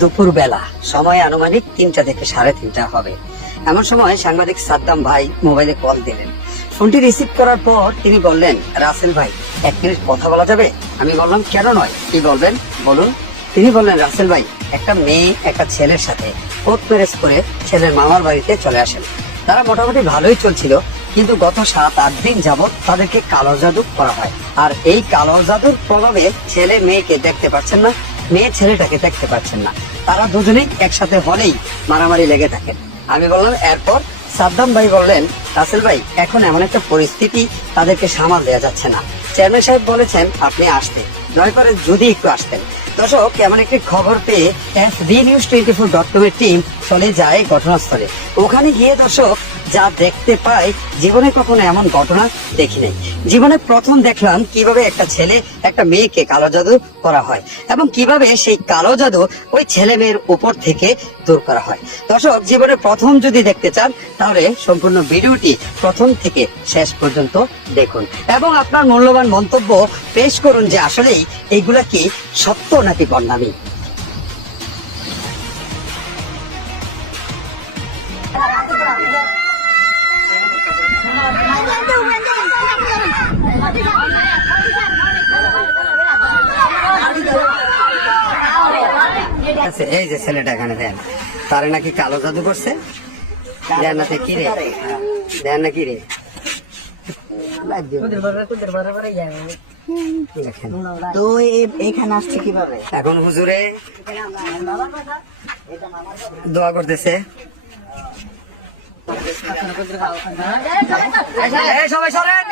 দুপুর বেলা, সময় আনুমানিক 3টা থেকে 3:30 হবে। এমন সময় সাংবাদিক সাদ্দাম ভাই মোবাইলে কল দিলেন। ফোনটি রিসিভ করার পর তিনি বললেন, রাসেল ভাই 1 মিনিট কথা বলা যাবে? আমি বললাম, কেন নয়, কি বলবেন বলুন। তিনি বললেন, রাসেল ভাই, একটা মেয়ে একটা ছেলের সাথে কোর্ট ম্যারেজ করে ছেলের মামার বাড়িতে চলে আসেন। তারা মোটামুটি ভালোই চলছিল, কিন্তু গত 7-8 দিন যাবত তাদেরকে কালো জাদু করা হয়। আর এই কালো জাদুর প্রভাবে ছেলে মেয়েকে দেখতে পাচ্ছেন না, মেয়ে ছেলেটাকে দেখতে পাচ্ছেন না। তারা দুজনেই একসাথে হলেই মারামারি লেগে থাকেন। আমি বললাম, এরপর সাদ্দাম ভাই বললেন, রাসেল ভাই, এখন এমন একটা পরিস্থিতি, তাদেরকে সামাল দেওয়া যাচ্ছে না। চেয়ারম্যান সাহেব বলেছেন আপনি আসতে, দয়া করে যদি একটু আসতেন। দর্শক, এমন একটি খবর পেয়ে FBnews24.com এর টিম চলে যায় ঘটনাস্থলে। ওখানে গিয়ে দর্শক যা দেখতে পায়, জীবনে কখনো এমন ঘটনা দেখি নাই। জীবনে প্রথম দেখলাম কিভাবে একটা ছেলে একটা মেয়েকে কালো জাদু করা হয় এবং কিভাবে সেই কালো জাদু ওই ছেলে মেয়ের উপর থেকে দূর করা হয়। দর্শক, জীবনে প্রথম যদি দেখতে চান তাহলে সম্পূর্ণ ভিডিওটি প্রথম থেকে শেষ পর্যন্ত দেখুন এবং আপনার মূল্যবান মন্তব্য পেশ করুন যে আসলেই এইগুলা কি সত্য নাকি বন্যামি। এই যে ছেলেটা এখানে দেন, তারে নাকি কালো জাদু করছে। দেন না কি রে, দেন না কি রে, তো এইখানে আসছে কিভাবে? এখন হুজুরে দোয়া করতেছে। সবাই সরেন,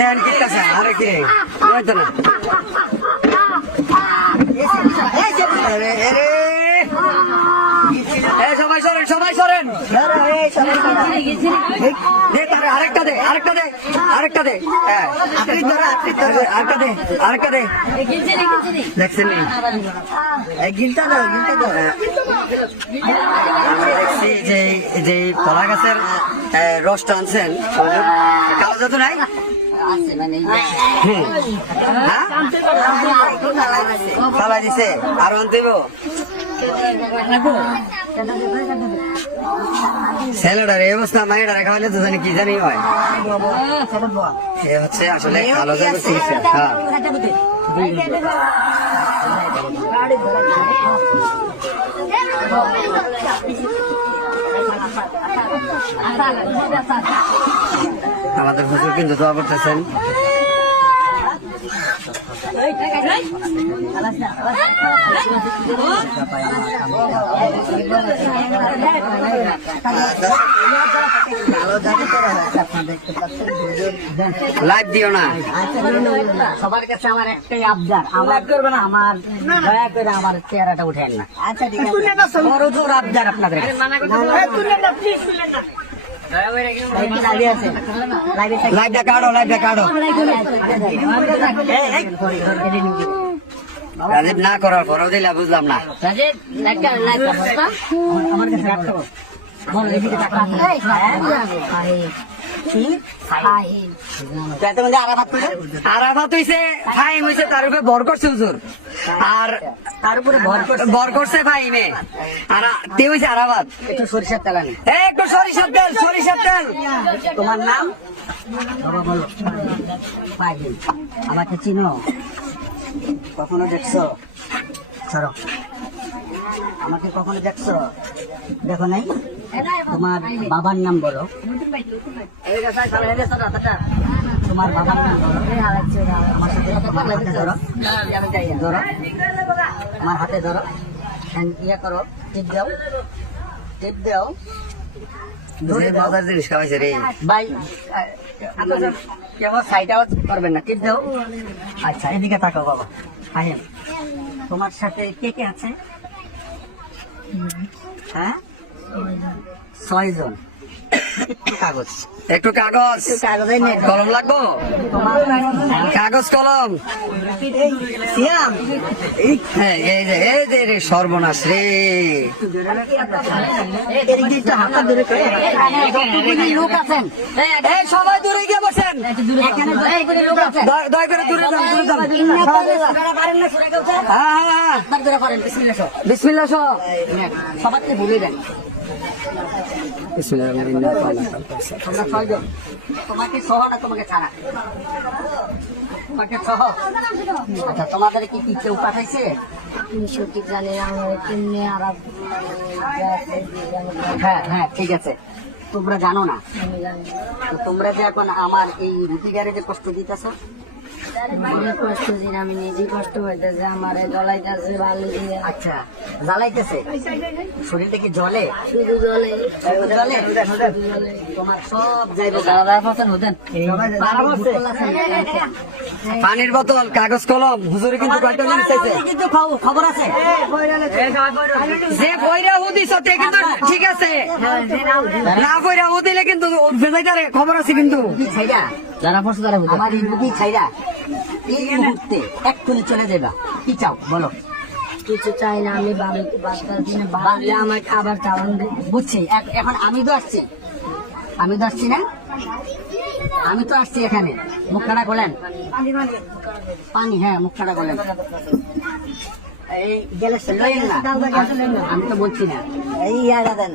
দেন কি কাছে আরে কি তো না। সবাই সরেন, সবাই সরেন, আরেকটা দে, আরেকটা দে, আরেকটা দে, আরেকটা দে, আরেকটা দে, দেখছেন নি? গিলটা দাও, গিলটা দাও। দেখছি যে কলা গাছের রসটা আনছেন, কালো জাদু নাই? ফালাই দিছে, আরো আনতে ছেলেটার এই অবস্থা, মায়েরা খাওয়ালে তো জানি কি জানি হয়। এ হচ্ছে আসলে কালো জাদু চিকিৎসা। আমাদের হুজুর কিন্তু দোয়া করতেছেন। লাইভ দিও না। সবার কাছে আমার একটাই আবদার, আমার করবে না, আমার দয়া করে আমার চেহারাটা উঠেন না। আচ্ছা ঠিক আছে, বড় জোর আবদার আপনাদের। লাইভটা কাটো, লাইভটা কাটো। রাজীব না করার পরও দিলা, বুঝলাম না। আমার কাছে আরাফাত হইছে, ফাহিম হইছে, তার উপরে ভর করছে হুজুর, আর তার উপরে ভর করছে ফাহিমে, আর তে হইছে আরাফাত। একটু সরিষার তেল আনি, একটু সরিষার তেল, সরিষার তেল। তোমার নাম? বাবা বলো। ফাহিম, আমাকে চিনো? কখনো দেখছো? ছাড়ো, আমাকে কখনো দেখছো? দেখো নাই? তোমার বাবার নাম বলো। তোমার বাবার নাম বলো। আমার সাথে তোমার হাতে ধরো, ধরো, আমার হাতে ধরো, ইয়ে করো, টিপ দাও, টিপ দাও। মজার জিনিস খাওয়াইছে রে ভাই, কেমন সাইড আওয়াজ করবেন না, টিপ দাও। আচ্ছা, এদিকে তাকাও বাবা। ফাহিম, তোমার সাথে কে কে আছে? হ্যাঁ, 6 জন। কাগজ একটু কাগজ কাগজের নেই কলম লাগবো, কাগজ কলম। সিয়াম হ্যাঁ, এই যে রে সর্বনাশ রে। হাতটা ধরে লোক আছেন এই সবাই দূরে গিয়ে বসেন, এখানে লোক আছে দয়া করে দূরে যান, দূরে যান। হ্যাঁ হ্যাঁ, বিসমিল্লাহ সহ। সবাইকে বলে দেন তোমরা ছয়জন, তোমাকে সহ না তোমাকে ছাড়া, তোমাকে সহ। আচ্ছা তোমাদের কি কি কেউ পাঠাইছে? আমি সঠিক জানি না, আমার কেমনি আরব হ্যাঁ হ্যাঁ ঠিক আছে, তোমরা জানো না আমি জানি না। তো তোমরা যে এখন আমার এই রুটিগারে যে কষ্ট দিতেছ, অনেক কষ্ট দিন, আমি নিজেই কষ্ট হইতেছে, আমার জলাইতেছে ভালো দিয়ে, আচ্ছা জ্বালাইতেছে, শরীরটা কি জ্বলে? শুধু জলে শুধু জ্বলে? জলে। তোমার সব যাইবো। পানির বোতল, কাগজ কলম, হুজুরে কিন্তু কয়েকটা জিনিস চাইছে। কিন্তু খবর আছে, যে বইরা হুদিস তে কিন্তু ঠিক আছে, না বইরা হুদিলে কিন্তু বেজাইটারে খবর আছে কিন্তু। ছাইরা যারা পড়ছে তারা আমার এই রুটি ছাইরা এই মুহূর্তে এক্ষুনি চলে যাবা। কি চাও বলো? কিছু চাই না, আমি বাচ্চার দিনে বাড়লে আমার খাবার চালান দেয়। বুঝছি, এখন আমি তো আসছি, আমি তো আসছি না, আমি তো আসছি এখানে। মুখ খাড়া করলেন, পানি, হ্যাঁ মুখ খাড়া করলেন। এই গ্যালাস লইলেন না, আমি তো বলছি না। এই ইয়ারা দেন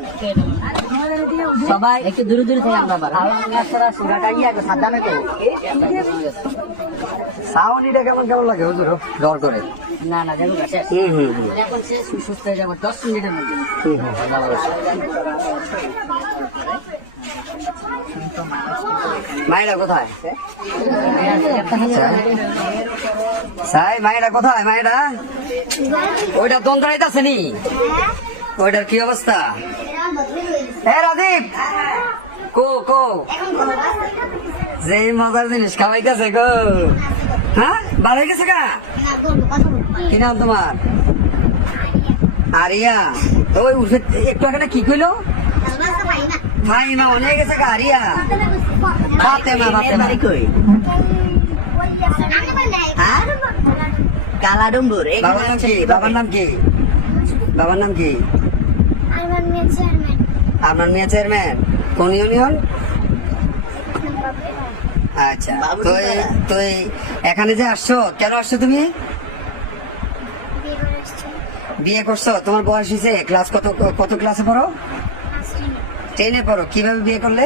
সবাই একটু দূরে দূরে থেকে আমরা সাবধানে তো। সাউন্ডটা কেমন কেমন লাগে হুজুর, ডর করে? না না দেখুন শেষ। এখন সে সুস্থ হয়ে যাবো 10 মিনিটের মধ্যে। মায়েরা কোথায়? সাই মায়েরা কোথায়? মায়েরা ওইটা দন্তাইতেছে নি, ওইটার কি অবস্থা? এ রাজীব, কো কো যে মজার জিনিস খাওয়াইতেছে গো। হ্যাঁ ভালো হয়ে গেছে গা? কি নাম তোমার? আরিয়া। ওই উঠে একটু এখানে কি কইলো? ফাইমা অনেক গেছে গা। আরিয়া, ফাতেমা, ফাতেমা কই? কালা ডুম্বুর। বাবার নাম কি? বাবার নাম কি? বাবার নাম কি? আপনার মেয়ে চেয়ারম্যান কোন ইউনিয়ন? আচ্ছা, তুই এখানে যে আসছো, কেন আসছো তুমি? বিয়ে করছো? তোমার বয়স হয়েছে? ক্লাস কত, কত ক্লাসে পড়ো? 10-এ পড়ো। কিভাবে বিয়ে করলে?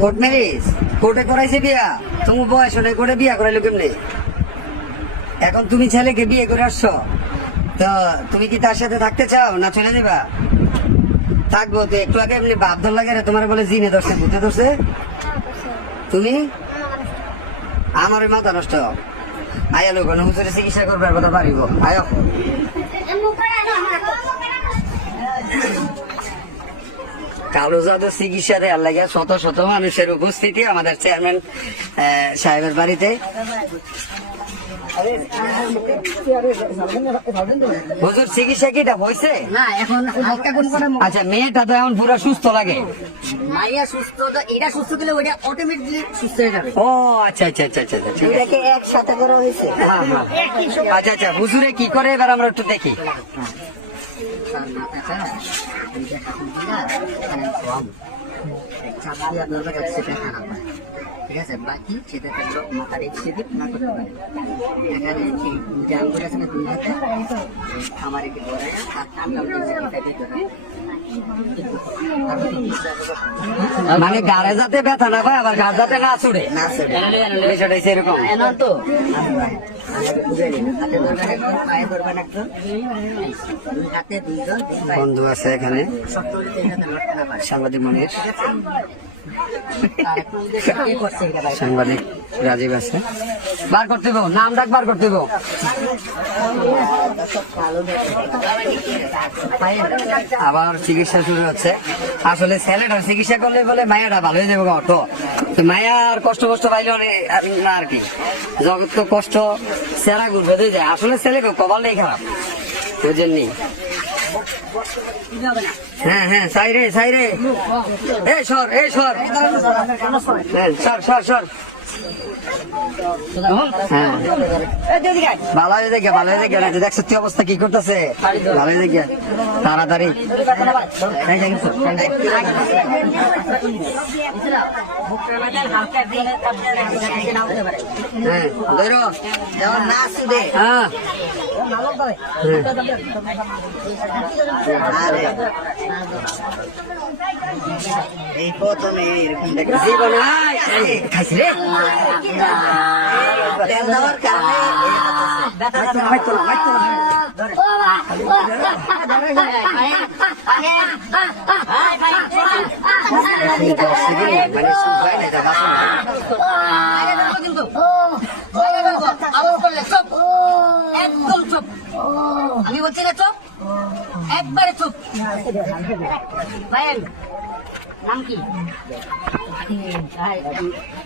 Court marriage? কোর্টে করাইছে বিয়া? তোমার বয়স নেই, কোর্টে বিয়া করাইলো কেমনে? এখন তুমি ছেলেকে বিয়ে করে আসছো, তো তুমি কি তার সাথে থাকতে চাও না চলে যাবা? থাকবো তো। একটু আগে এমনি বাপ ধর লাগে, তোমার বলে জিনে ধরছে, ভূতে ধরছে। তুমি আমার ওই মাথা নষ্ট। আয়া লোক হুজুরে চিকিৎসা করবার কথা পারিব। আয় কালো জাদু চিকিৎসা দেওয়ার লাগে শত শত মানুষের উপস্থিতি আমাদের চেয়ারম্যান সাহেবের বাড়িতে। হুজুর চিকিৎসা কি এটা হয়েছে? না এখন হালকা করে আচ্ছা, মেয়েটা তো এখন পুরো সুস্থ লাগে। মাইয়া সুস্থ, তো এটা সুস্থ গেলে ওইটা অটোমেটিকলি সুস্থ হয়ে যাবে। ও আচ্ছা আচ্ছা আচ্ছা আচ্ছা, ঠিক আছে। এটাকে একসাথে করা হয়েছে। হ্যাঁ হ্যাঁ, আচ্ছা আচ্ছা। হুজুরে কি করে এবার আমরা একটু দেখি। ঠিক আছে, বাকি সেটা থাকলো মাথার এদিকে না করতে পারে। এখানে এই জামগুলো আছে না, দুই হাতে আমার এটি ধরাইয়া আর ঠান্ডা মানে গাড়ে যাতে ব্যথা না পায়, আবার গাছ যাতে না ছুড়ে। বিষয়টা হচ্ছে এরকম। তো বুঝে নিন, হাতে ধরবেন একজন, পায়ে ধরবেন একজন, দুই হাতে দুইজন, বন্ধু আছে এখানে, সাংবাদিক মনির, সাংবাদিক রাজীব আছে। বার করতে গো, নাম ডাক বার করতে গো। আবার চিকিৎসা শুরু হচ্ছে। আসলে ছেলেটার চিকিৎসা করলে বলে মায়াটা ভালো হয়ে যাবে অটো। মায়ার কষ্ট কষ্ট পাইলে না আর কি, জগৎ তো কষ্ট সেরা ঘুরবে দিয়ে যায়। আসলে ছেলে কপাল নেই খারাপ, বুঝেননি? হ্যাঁ হ্যাঁ সাইরে সাইরে এই সর হ্যাঁ সর হ্যাঁ ভালো হয়ে দেখে না দেখ সত্যি অবস্থা কি করতেছে ভালো হয়ে দেখে তাড়াতাড়ি হ্যাঁ ধরো হ্যাঁ এই প্রথমে এরকম দেখে জীবন খাইছি রে তেল দেওয়ার কারণে মানে সুখাই না এটা একদম চুপ আমি বলছি না চুপ একবারে চুপ ভাইয়ের নাম কি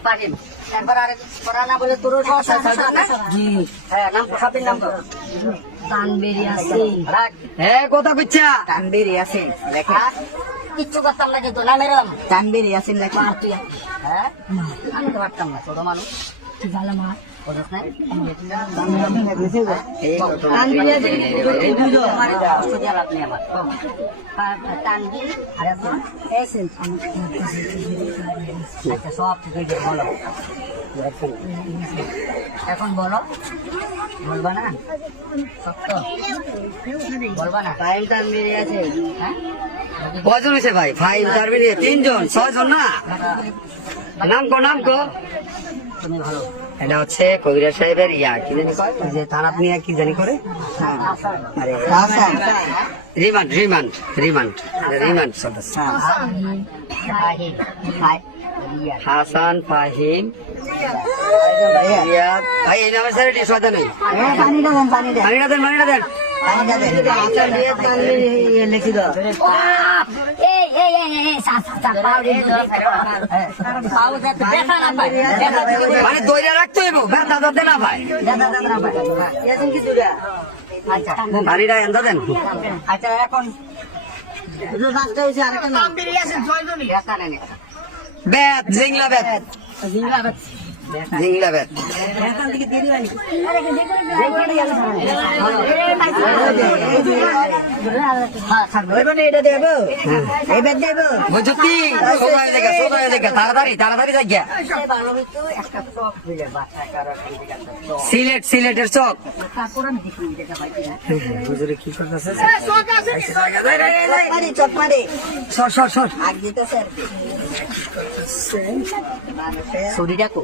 পাহিম একবার আরে পড়া না বলে তোর জি হ্যাঁ নাম সাথে নাম তো তানবেরি আছে হ্যাঁ কথা বুঝছা তানবীর ইয়াসিন লেখা কিচ্ছু করতাম না কিন্তু নামের নাম তানবীর ইয়াসিন লেখা আর তুই হ্যাঁ আমি তো পারতাম না ছোট মানুষ ভালো মা বুঝছ না তানবেরি আছে আপনি আমার তানবেরি আরে এসেন আচ্ছা সব ঠিক বলো এখন বলো বলবা না সত্য বলবা না টাইম তানবীর আছে হ্যাঁ কজন হয়েছে ভাই ফাইভ তারবির 3 জন 6 জন না নাম কো তুমি ভালো এটা হচ্ছে কবিরা সাহেবের ইয়া কি জানি কয় ওই যে থানাত নিয়ে কি জানি করে আরে রিমান্ড সদস্য হাসান ফাহিম রিয়াদ ভাই এই নামের স্যার ডিসওয়াদা নেই পানিটা দেন লিখি দাও মানে দইরা রাখতে হইব ব্যথা ধরতে না ভাই পানিটা এন্দা দেন আচ্ছা এখন ব্যাত জিংলা ব্যাত এটা দেবো এই ব্যাগ দেবো বুঝতি সোজা দেখা তাড়াতাড়ি যাইয়া সিলেটের চক হুজুরে কি করতেছে চটমারি সর আগ দিতেছে ছুরিটা কো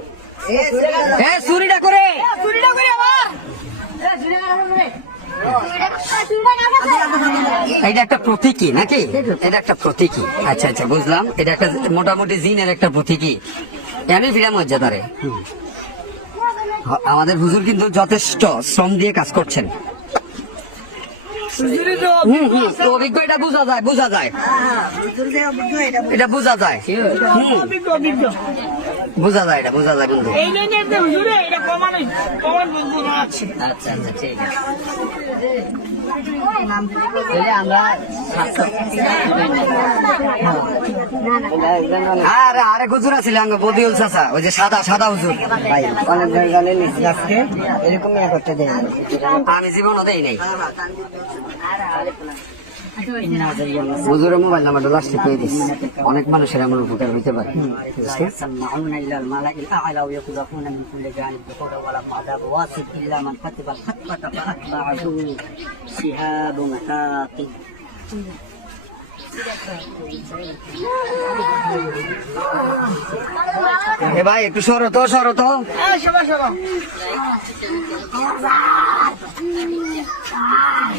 চুরিটা করে এটা একটা প্রতীকী নাকি এটা একটা প্রতীকী আচ্ছা বুঝলাম এটা একটা মোটামুটি জিনের একটা প্রতীকী এমনি ফিরা মর্যাদারে আমাদের হুজুর কিন্তু যথেষ্ট শ্রম দিয়ে কাজ করছেন অভিজ্ঞ এটা বোঝা যায় এটা বোঝা যায় এটা বোঝা যায় কিন্তু আচ্ছা ঠিক আছে আমরা আরে হুজুর আছিল বদিউল চাচা ওই যে সাদা হুজুর ভাই অনেক জানেন আজকে এরকম করতে দেয় আমি জীবনও দেই নাই হুজুরের মোবাইল নাম্বারটা লাস্টে পেয়ে দিস অনেক মানুষের এমন উপকার হইতে পারে يسمعون إلى الملأ الأعلى ويقذفون من كل جانب بحور ولا عذاب واصب إلا من كتب الخطبة فأتبعه شهاب ثاقب এ ভাই একটু সরো তো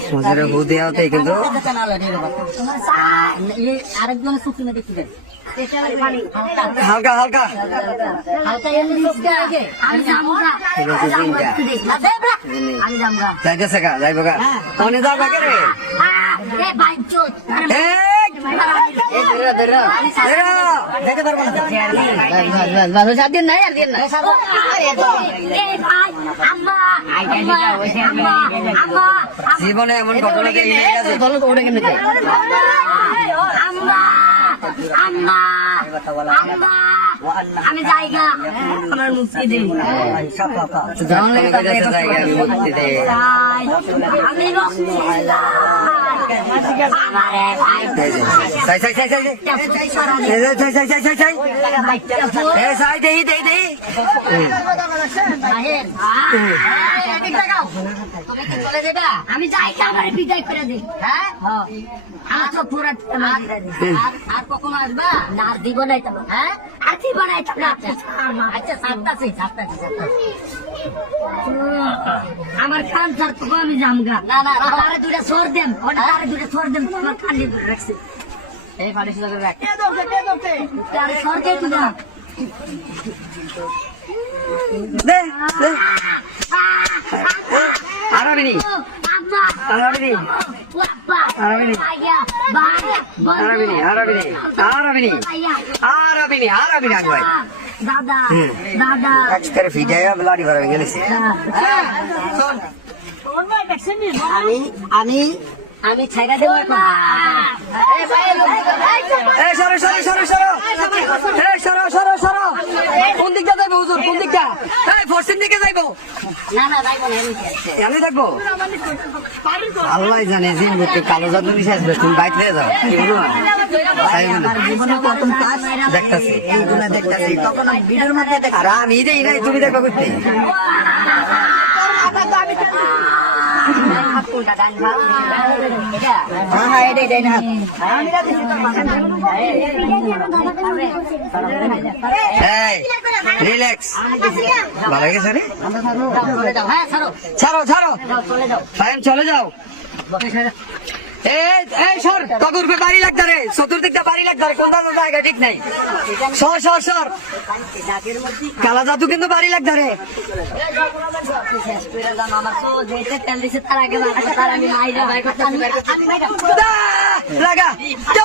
হুজুরের বউ দেওয়াতে কিন্তু আরেকজনের চুক্তি না দেখতে দেন হালকা যাইতেছে যাইব গা মনে যাবে রে দেখতে পারবো না। জীবনে এমন ঘটনা দেখি নাই। আমি জায়গা আমার মুক্তি দিই আমি আমি যাই আমার বিদায় করে দিই। হ্যাঁ আচ্ছা পুরা আর কখন আসবা না? আর দিব নাই তো। হ্যাঁ আর দিব নাই তো। আচ্ছা সাতটাছি আমার খান স্যার তো আমি জামগা। না না আরে দুটা সর দেন, আরে দুটা সর দেন, আমার কান দিয়ে ধরে রাখছি। এই পানি সুযোগ রাখ আরে সর দে তুই না দে দে আরাবিনি আরাবিনি আরাবিনি আরাবিনি আরাবিনি আরাবিনি আরাবিনি আরাবিনি আগ ভাই দাদা দাদা আজকের ভিডিও ব্লাডি ভরে গেছে। আমি আমি আমি ছাইরা দেবো এখন। এই সরো সরো সরো সরো এই সরো সরো সরো কোন দিকটা যাইবো হুজুর? কোন দিকটা? এই পশ্চিম দিকে যাইবো? না না যাইবো না, আমি দেখবো। আল্লাহ জানে জিন বুকে কালো জাদু নিয়ে আসবে, তুমি বাইক নিয়ে যাও। কি বলবো আমার জীবনে প্রথম কাজ দেখতেছি এইগুলা দেখতেছি, তখন ভিডিওর মধ্যে দেখ। আর আমি দেই নাই, তুমি দেখো করতে। হ্যাঁ এটাই দেয় না। এই রিল্যাক্স, ভালো গেছে রে? হ্যাঁ ছাড়ো ছাড়ো ছাড়ো, চলে যাও। টাইম চলে যাও। এই সর, কবর পে বাড়ি লাগতে রে, চতুর্দিকটা বাড়ি লাগতে রে, কোনটা জায়গা ঠিক নাই। সর সর সর, কালা জাদু কিন্তু বাড়ি লাগতে রে। আমার তো যেতে তেল দিছে তার আগে তার আমি মাইরা বাই করতেছি। লাগা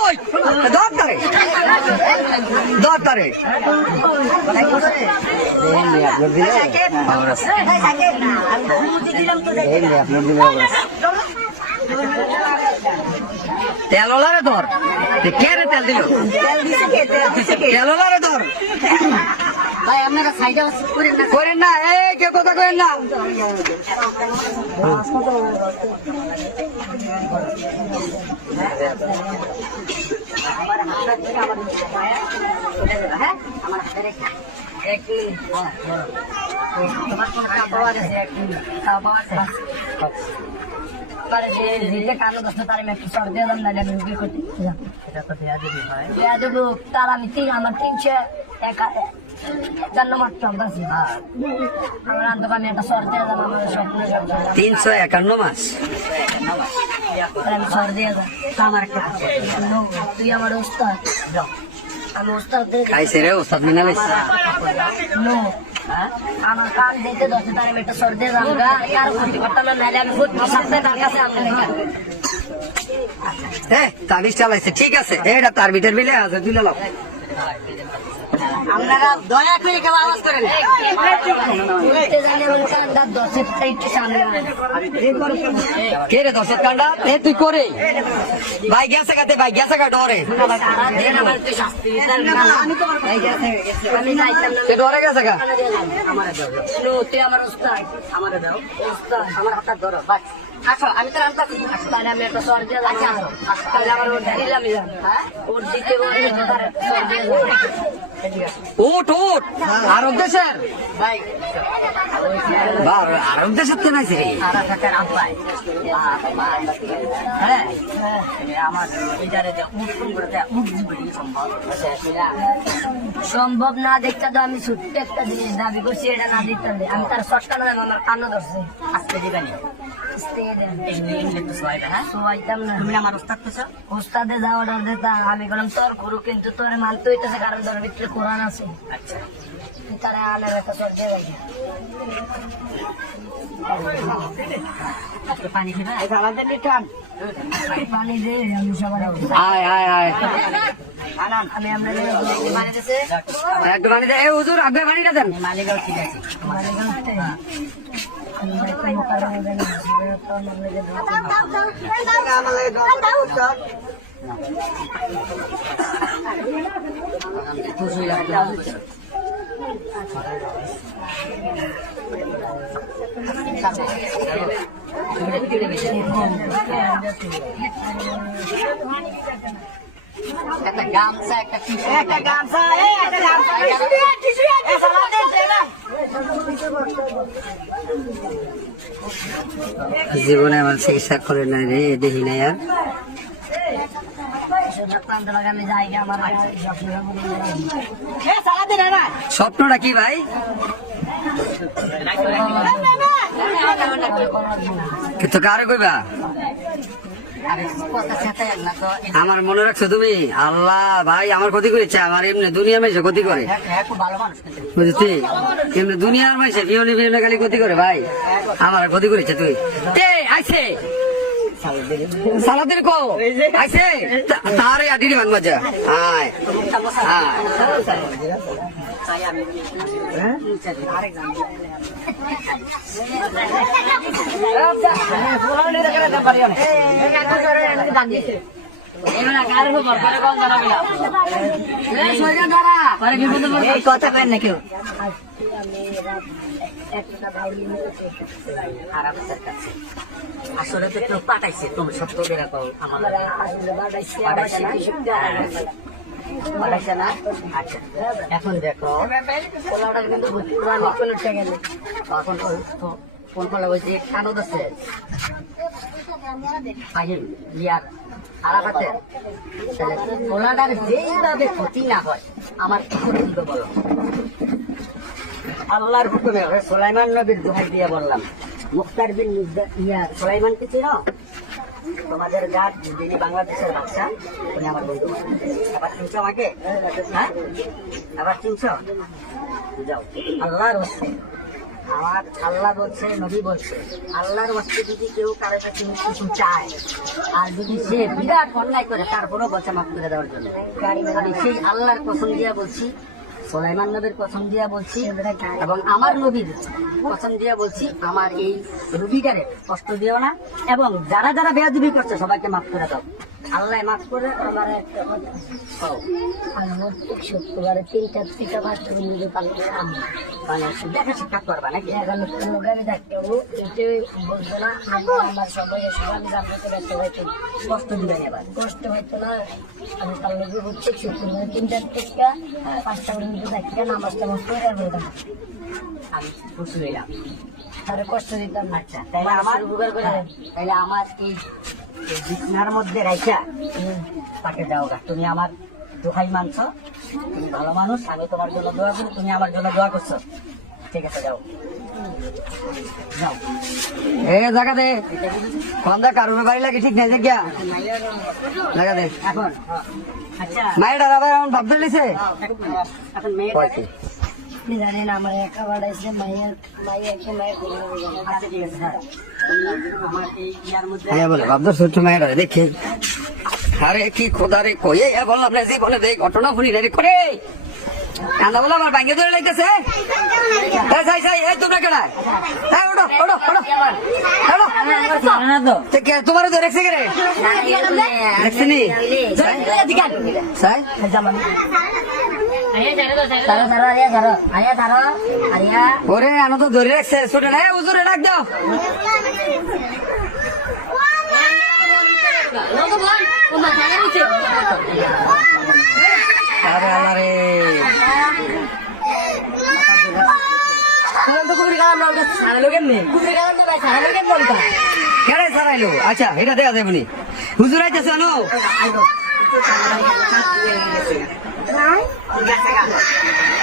ওই দরকারে দরকারে তেল ওলারে ধর, কে রে তেল দিল? তেল ওলারে ধর। ভাই আপনারা সাইডে করেন না, এই কেউ কথা করেন না। হ্যাঁ আমার হাতে রেখে এক মিনিট। তোমার কোনো কাপ পাওয়া গেছে? এক মিনিট কাপ পাওয়া আছে? কালো দশ তার আমি একটু সর দিয়ে না আমি রুগী করতে দেওয়া দেবো। তার আমি আমার 351 মাত্র আছে। আমার আনতে আমি একটা সর দিয়ে যাবো। আমার স্বপ্ন 351 মাস আমি সর দিয়ে যাবো। আমার একটা তুই আমার ওস্তাদ, আমি ওস্তাদ খাইছে রে, ওস্তাদ মিনা লাইছে। আমার কান দিতে 10 তার আমি একটা সর দিয়ে যাবো। কার ক্ষতি করতে নাহলে আমি সপ্তাহে তার কাছে আমি তাবিজ চালাইছে, ঠিক আছে। এটা তার বিটের বিলে আছে, তুলে লাও। আপনারা দয়া করে কেউ আওয়াজ করেন। কে রে দর্শক কান্ডা? তুই করে ভাই গেছে কাতে, ভাই গেছে কা ডরে ডরে গেছে কা। তুই আমার উস্তাদ, আমার দাও উস্তাদ, আমার হাত ধরো বাস। আসো আমি তো রান্তাছি, তাহলে আমি একটা সর দিয়ে যাবো। তাহলে আমার ওর দিলাম, ওর দিতে উঠ উঠ, আরব দেশের ভাই আরব দেশের তো নাইছে রে। হ্যাঁ আমার সম্ভব না দেখতে তো আমি ছোট্ট একটা জিনিস দাবি করছি, এটা না দিতে হবে। আমি তার সটকা নাম আমার কান্ন ধরছে। আজকে দিবানি তুমি আমার ওস্তাদ পেছো, ওস্তাদে যা অর্ডার দিতা আমি বললাম তোর গুরু, কিন্তু তোর মানতে হইতেছে কারণ তোর ভিতরে কোরআন আছে। আচ্ছা তারা আনার একটা চলতে লাগে পানি খেতে আমাদের লিটান পানি দে আমি সবার আয় আয় আয় আনান আমি আপনাদের পানি দিতে একটু পানি দে। এ হুজুর আগে পানিটা দেন। মালিগাঁও ঠিক আছে একটা গামছা একটা একটা গামছা একটা গামছা জীবনে আমার চিকিৎসা করে নাই রে, দেখি নাই আর। লাগানো জায়গা আমার স্বপ্নটা কি ভাই? কিন্তু কারে কইবা? আমার মনে রাখছো তুমি? আল্লাহ ভাই আমার ক্ষতি করেছে, আমার এমনি দুনিয়ার মাইসে ক্ষতি করে বুঝছি, এমনি দুনিয়ার মাইসে বিয়নি বিয়নি খালি ক্ষতি করে ভাই, আমার ক্ষতি করেছে তুই। আইছে সালাদের কো আইছে তারে আডিরে ভাঙ বাজা আয় আয় কথা কেন না কেউ আসলে তো কেউ পাঠাইছে, তুমি সত্য বেরা কও আমার পাঠাইছে না। আচ্ছা এখন দেখো পোলাটা কিন্তু এখন কোন পোলা বলছি কানদ আছে ইয়ার আরাফাতে পোলাটার যেইভাবে ক্ষতি না হয় আমার কি ক্ষতি দিবে বলো? আল্লাহর হুকুমে সুলাইমান নবীর দোহাই দিয়ে বললাম, মুখতার বিন সুলাইমানকে চিনো? তোমাদের গাছ যিনি বাংলাদেশের বাচ্চা, উনি আমার বন্ধু। আবার চিনছো আমাকে? হ্যাঁ আবার চিনছো? যাও আল্লাহর হস্তে আমার আল্লাহ বলছে, নবী বলছে, আল্লাহর হস্তে যদি কেউ কারো কাছে কিছু চায় আর যদি সে বিরাট অন্যায় করে তারপরেও বলছে মাফ করে দেওয়ার জন্য, আমি সেই আল্লাহর কসম দিয়া বলছি, সুলাইমান নবীর কসম দিয়া বলছি এবং আমার নবীর কসম দিয়া বলছি, আমার এই রুগীটারে কষ্ট দিও না এবং যারা যারা বেয়াদবি করছে সবাইকে মাফ করে দাও। আল্লাহ মাফ করে আমার একটা শুক্রবারে 3টা 5টা মিনিটে দেখা সাক্ষাৎ করবা নাকি? গাড়ি থাকতে বলবো না আমার সবাই আমি জানতে ব্যস্ত হইতো, কষ্ট দিবেন এবার কষ্ট হইতো না। আমি তার লোক প্রত্যেক শুক্রবারে 3টা থেকে 5টা মিনিটে থাকতে নামাজটা মত করে আমি খুশি হইলাম, তাহলে কষ্ট দিতাম। আচ্ছা তাইলে আমার তাইলে আমার এই বিছনার মধ্যে রাইখা তাকে যাও গা, তুমি আমার দোহাই মানছ, তুমি ভালো মানুষ, আমি তোমার জন্য দোয়া করি, তুমি আমার জন্য দোয়া করছো, ঠিক আছে যাও যাও। এ জায়গা দে কন্দা কারুর বাড়ি লাগে ঠিক নাই গিয়া জায়গা দে। এখন আচ্ছা মায়ের আবার এমন ভাবতে লিছে এখন মেয়ে জানি না আমার একা বাড়াইছে মায়ের আচ্ছা ঠিক আছে হ্যাঁ আমার এই ইয়ার মধ্যে বলে ভাবতে ছোট্ট মায়ের দেখে আরে কি খোদা রে কয়ে বললাম না জীবনে দেখ ঘটনা শুনি রে করে কান্দা বলে আমার ব্যাঙ্গে ধরে লাগতেছে। তোমরা কেনা তোমার তো দেখছে কে রে দেখছি নি ওরে আনো তো ধরে রাখছে শুনে না উজুরে ডাক দাও। আরে আরে কেন সারাইলো? আচ্ছা এটা দেখা যাবে নি হুজুর আইতেছে আনো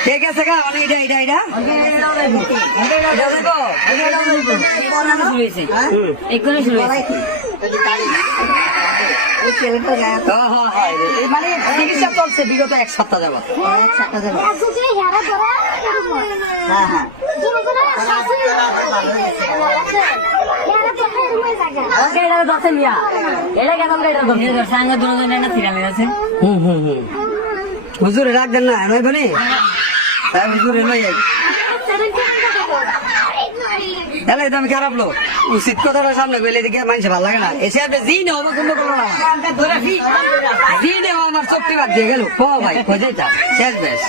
ঠিক আছে গা মানে এটা এটা এটা এক্ষুনি শুরু হয়েছে এই ছেলেটা গায়ে এই মানে চিকিৎসা চলছে বিগত 1 সপ্তাহ যাবত। এক সপ্তাহ যাবে। হ্যাঁ হ্যাঁ হুজুরে রাখ দেন না নয় বনি হুজুরে নয় তাহলে এটা আমি খারাপ লোক উচিত কথাটা সামনে গেলে দেখে মানুষ ভালো লাগে না এসে আপনি জি নেও আমার কোনো করো না জি নেও আমার চোখটি বাদ দিয়ে গেল ক ভাই খোঁজে তা শেষ বেশ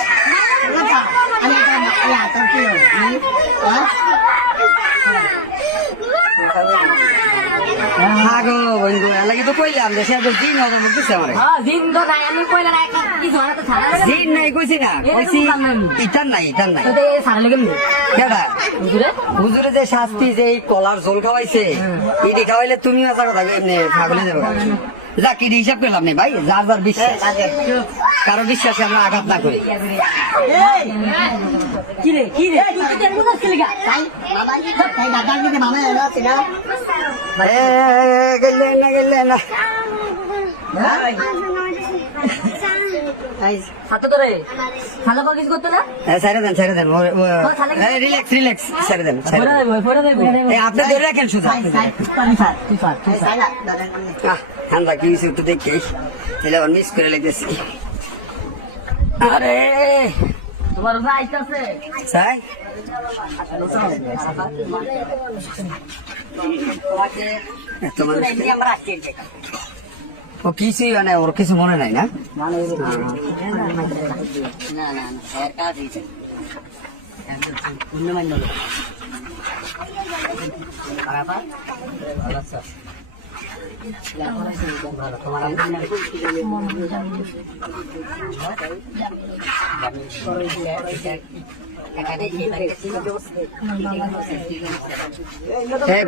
আগো বন্ধু এলাকি তো কইলাম যে সে জি নেও আমার দিচ্ছে আমার জি নাই কইছি না কইছি ইটার নাই কেডা হুজুরে যে শাস্তি যে এই কলার ঝোল খাওয়াইছে ইডি খাওয়াইলে তুমি আসা কথা এমনি ছাগলে যাবে যা কি হিসাব করলাম নেই ভাই যার যার বিশ্বাস কারো বিশ্বাসে আমরা আঘাত না করি গেলে না ছেড়ে দেন রিল্যাক্স ছেড়ে দেন আপনি ধরে রাখেন শুধু আমরা কি একটু দেখি তাহলে আবার মিস করে লেগেছি আরে তোমার আইতাছে চাই ও কিছুই মানে ওর কিছু মনে নাই না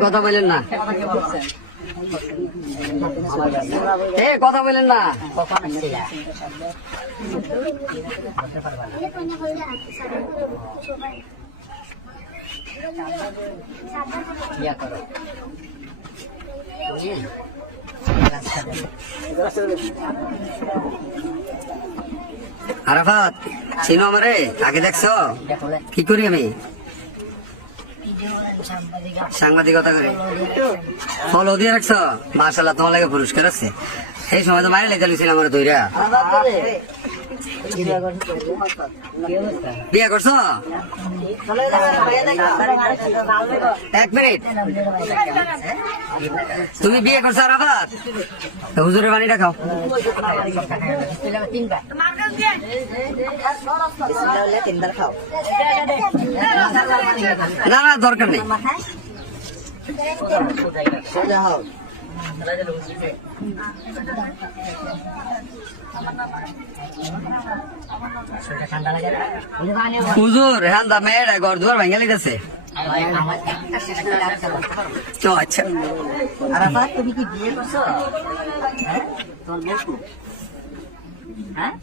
কথা বলেন না কথা বলেন না আরাফাত চিনো আমারে আগে দেখছো কি করি আমি সাংবাদিকতা করে ফলো দিয়ে রাখছো মাশাআল্লাহ তোমার লাগে পুরস্কার আছে এই সময় তো মাইরে লেগে আমার দইরা বিয়ে করছো 1 মিনিট তুমি বিয়ে করছো আরাফাত হুজুরের পানিটা খাও না না দরকার নেই হুজুর হ্যাঁ দা মেয়েরা ঘর দুয়ার ভেঙে লেগেছে আচ্ছা আরাফাত তুমি কি বিয়ে করছো তোর বউ হ্যাঁ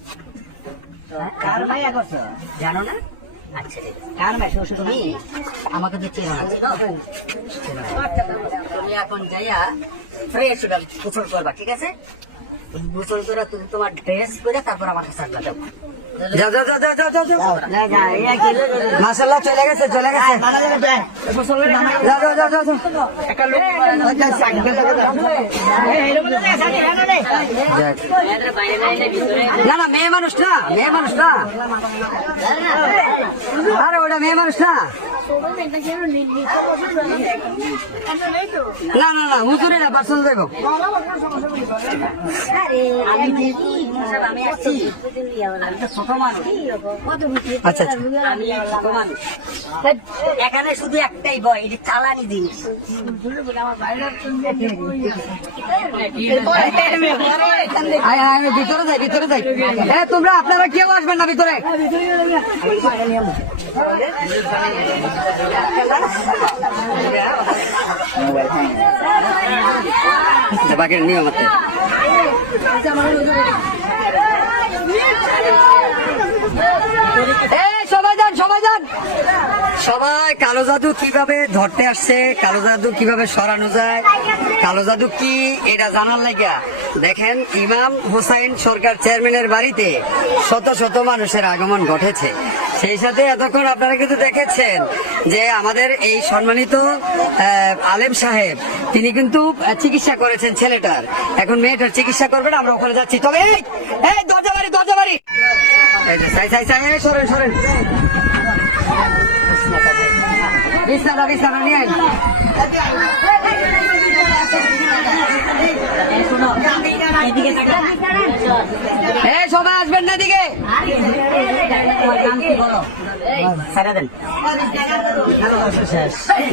কার মাইয়া করছো জানো না আচ্ছা কার মাই শ্বশুর তুমি আমাকে তো চেনো না তুমি এখন যাইয়া ফ্রেশ গোসল করবা ঠিক আছে গোসল করে তুমি তোমার ড্রেস করে তারপর আমার কাছে আসবা মাশাআল্লাহ চলে গেছে না না মেয়ে মানুষ না আরে ওটা মেয়ে মানুষ না না হুজুরে না পার্সোনাল দেখো আচ্ছা এখানে শুধু একটাই বয় এটা চালানি জিনিস আমি ভিতরে যাই তোমরা আপনারা কেউ আসবেন না ভিতরে বাকির নিয়ম আছে সবাই যান সবাই যান। সবাই কালো জাদু কিভাবে ধরতে আসছে, কালো জাদু কিভাবে সরানো যায়, কালো জাদু কি এটা জানার লাগা দেখেন ইমাম হোসাইন সরকার চেয়ারম্যানের বাড়িতে শত শত মানুষের আগমন ঘটেছে। সেই সাথে এতক্ষণ আপনারা কিন্তু দেখেছেন যে আমাদের এই সম্মানিত আলেম সাহেব তিনি কিন্তু চিকিৎসা করেছেন ছেলেটার, এখন মেয়েটার চিকিৎসা করবেন, আমরা ওখানে যাচ্ছি। তবে এই দরজা বাড়ি এই যে এই সরেন বিছানা নিয়ে আইন। এই সবাই আসবেন না দিকে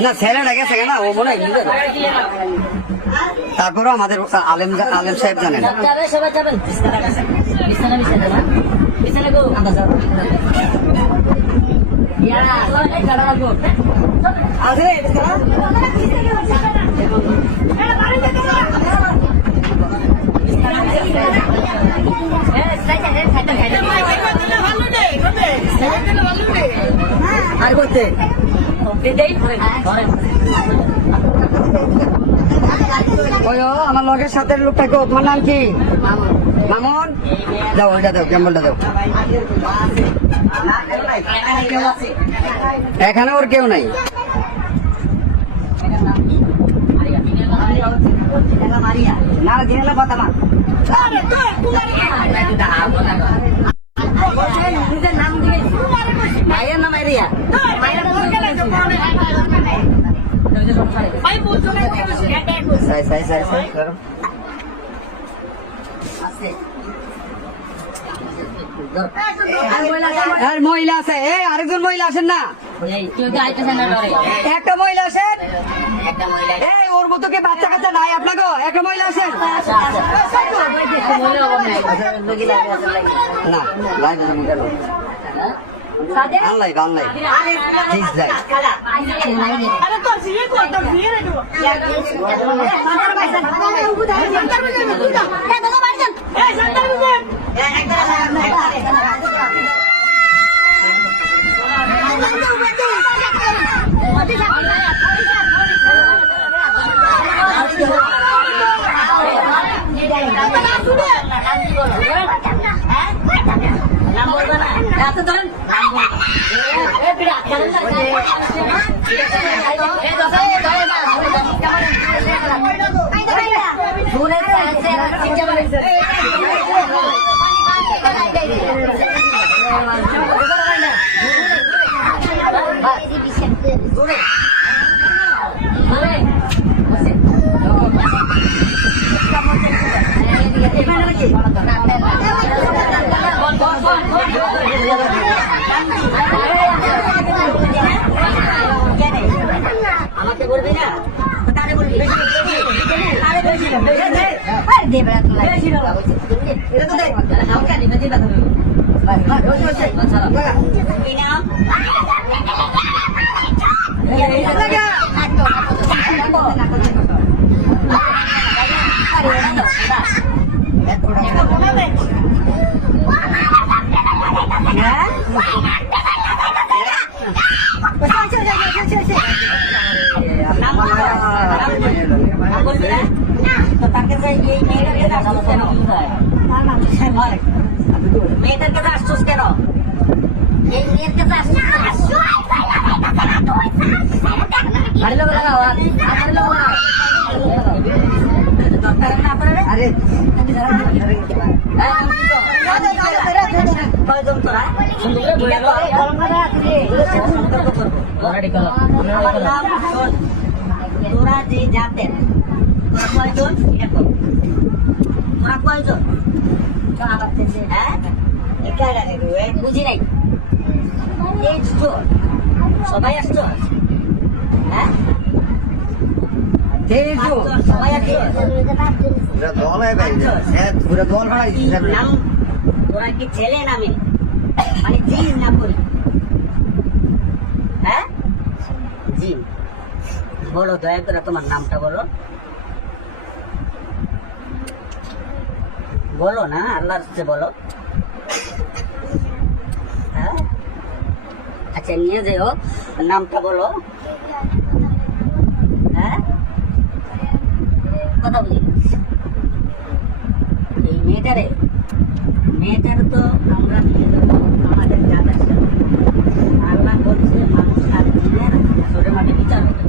না, ছেলেটা গেছে না, ও মনে হয় নিজের। তারপরও আমাদের আলেম সাহেব জানেন সবাই যাবেন বিছানা গো আর করতে আমার লগের সাথে লোকটা কেউ, তোমার নাম কি? মামুন। দাও ওইটা দাও, ক্যাম্বলটা দাও। এখানে ওর কেউ নাই। ভাইয়ের নাম এরিয়া আর মহিলা আছে, এই আরেকজন মহিলা আসেন না, একটা মহিলা আসেন। এই ওর মতো কি বাচ্চা কাচ্চা নাই আপনাকে? একটা মহিলা আসেন না, আনলাই ঠিক যাই। আমাকে বলবি না, তারে বলবি মেয়েটার কাছে আসছোস কেন? এই মেয়ের কাছে তোরা যে জাতের তোরা কয়জন তোরা কয়জন বুঝি নাই সবাই আসছো হ্যাঁ সবাই আসছো নাম তোরা কি ছেলে নামে মানে জিন নাম করি হ্যাঁ জিন বলো দয়া করে তোমার নামটা বলো বলো না আল্লাহর কাছে বলো হ্যাঁ আচ্ছা নিয়ে যেও, নামটা বলো। হ্যাঁ কথা বলি, এই মেয়েটার তো আমরা নিয়ে যাবো আমাদের জায়গার সাথে। আল্লাহ বলছে মানুষ আর দিনের ছোট মাঠে বিচার হবে।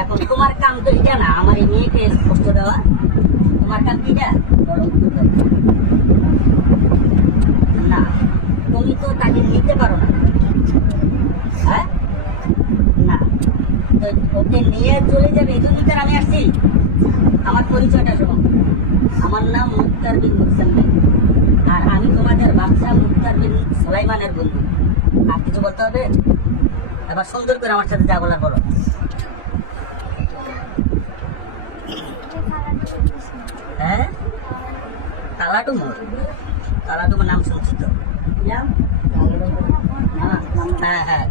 এখন তোমার কাম তো এটা না, আমার এই মেয়েকে কষ্ট দেওয়া। তোমার কাম কি এটা? বড় উত্তর দাও। না, তুমি তো তাকে নিতে পারো না। হ্যাঁ না, তো ওকে নিয়ে চলে যাবে, এই জন্যই আমি আসছি। আমার পরিচয়টা শোনো, আমার নাম মুক্তার বিন মুসাম্মিল, আর আমি তোমাদের বাদশা মুক্তার বিন সুলাইমানের বন্ধু। আর কিছু বলতে হবে? এবার সুন্দর করে আমার সাথে যা বলার বলো। হ্যাঁ তালাটুমো, তালাটুমো নাম শুনছি তো। হ্যাঁ হ্যাঁ,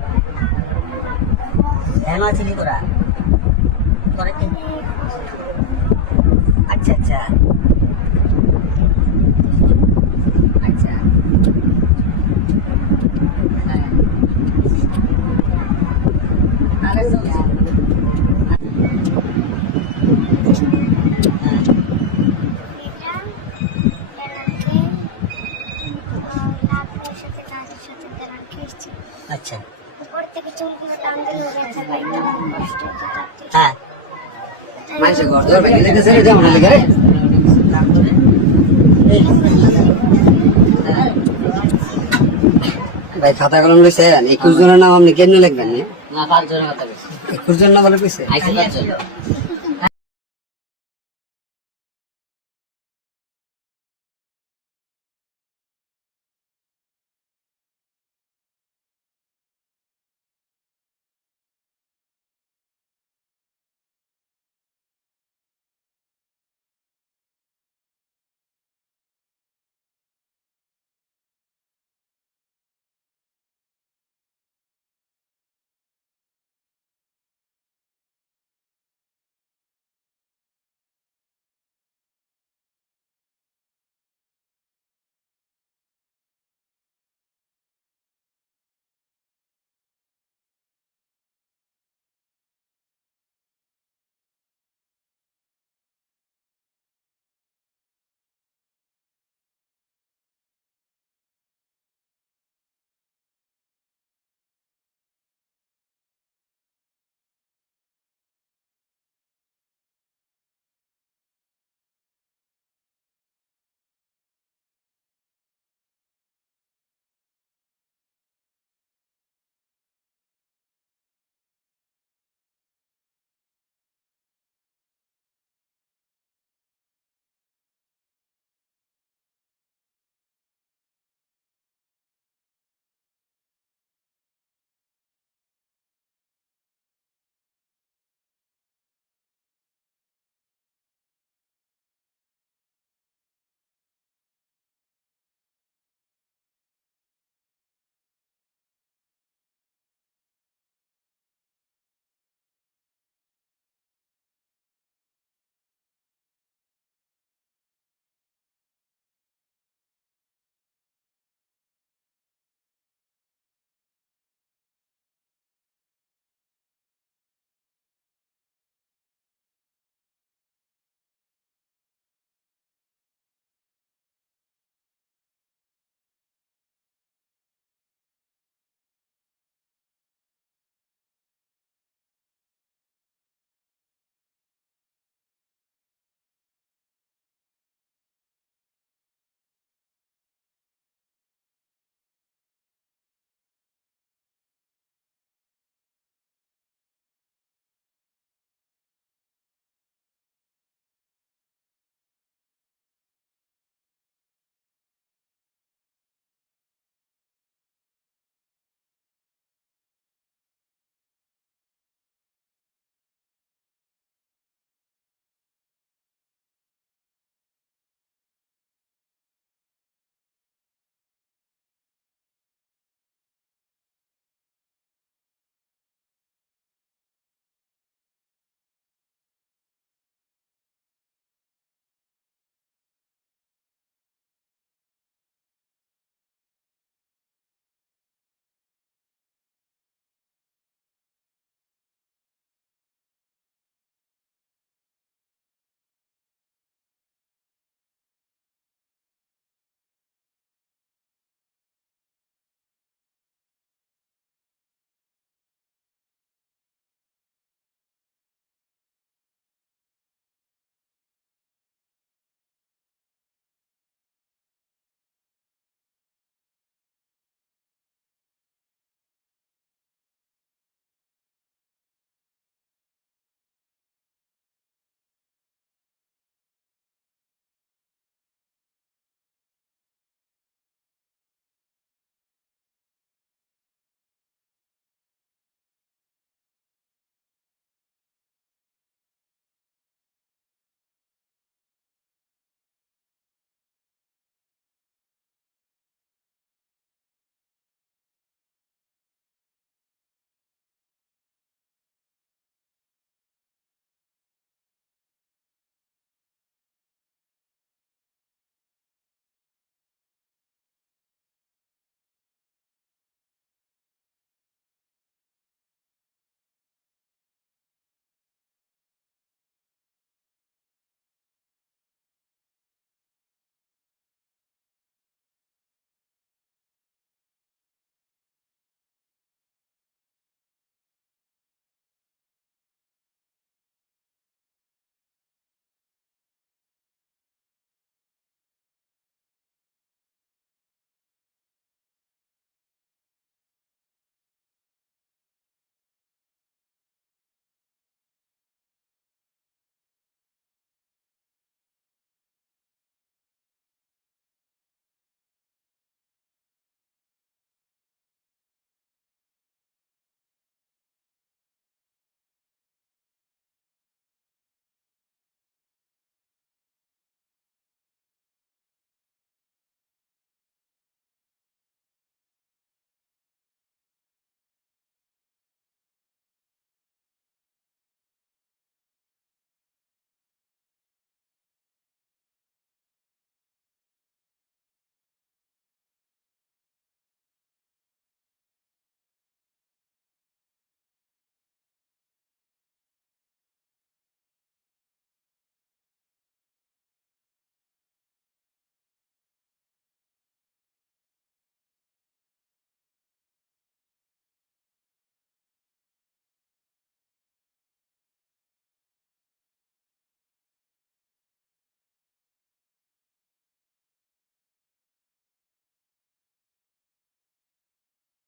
কেন আছিলি তোরা? তোরা কি? আচ্ছা আচ্ছা আচ্ছা, হ্যাঁ তাহলে চলছে। আচ্ছা হ্যাঁ, মানুষে ঘর দর ভেঙে দিতেছে রে, যেমন লিখে রে। ভাই খাতা কলম লইছেন? 21 জনের নাম আপনি কেন লিখবেন? না 5 জনের কথা বলছি। 21 জন না বলে কইছে? আইসি 5 জন।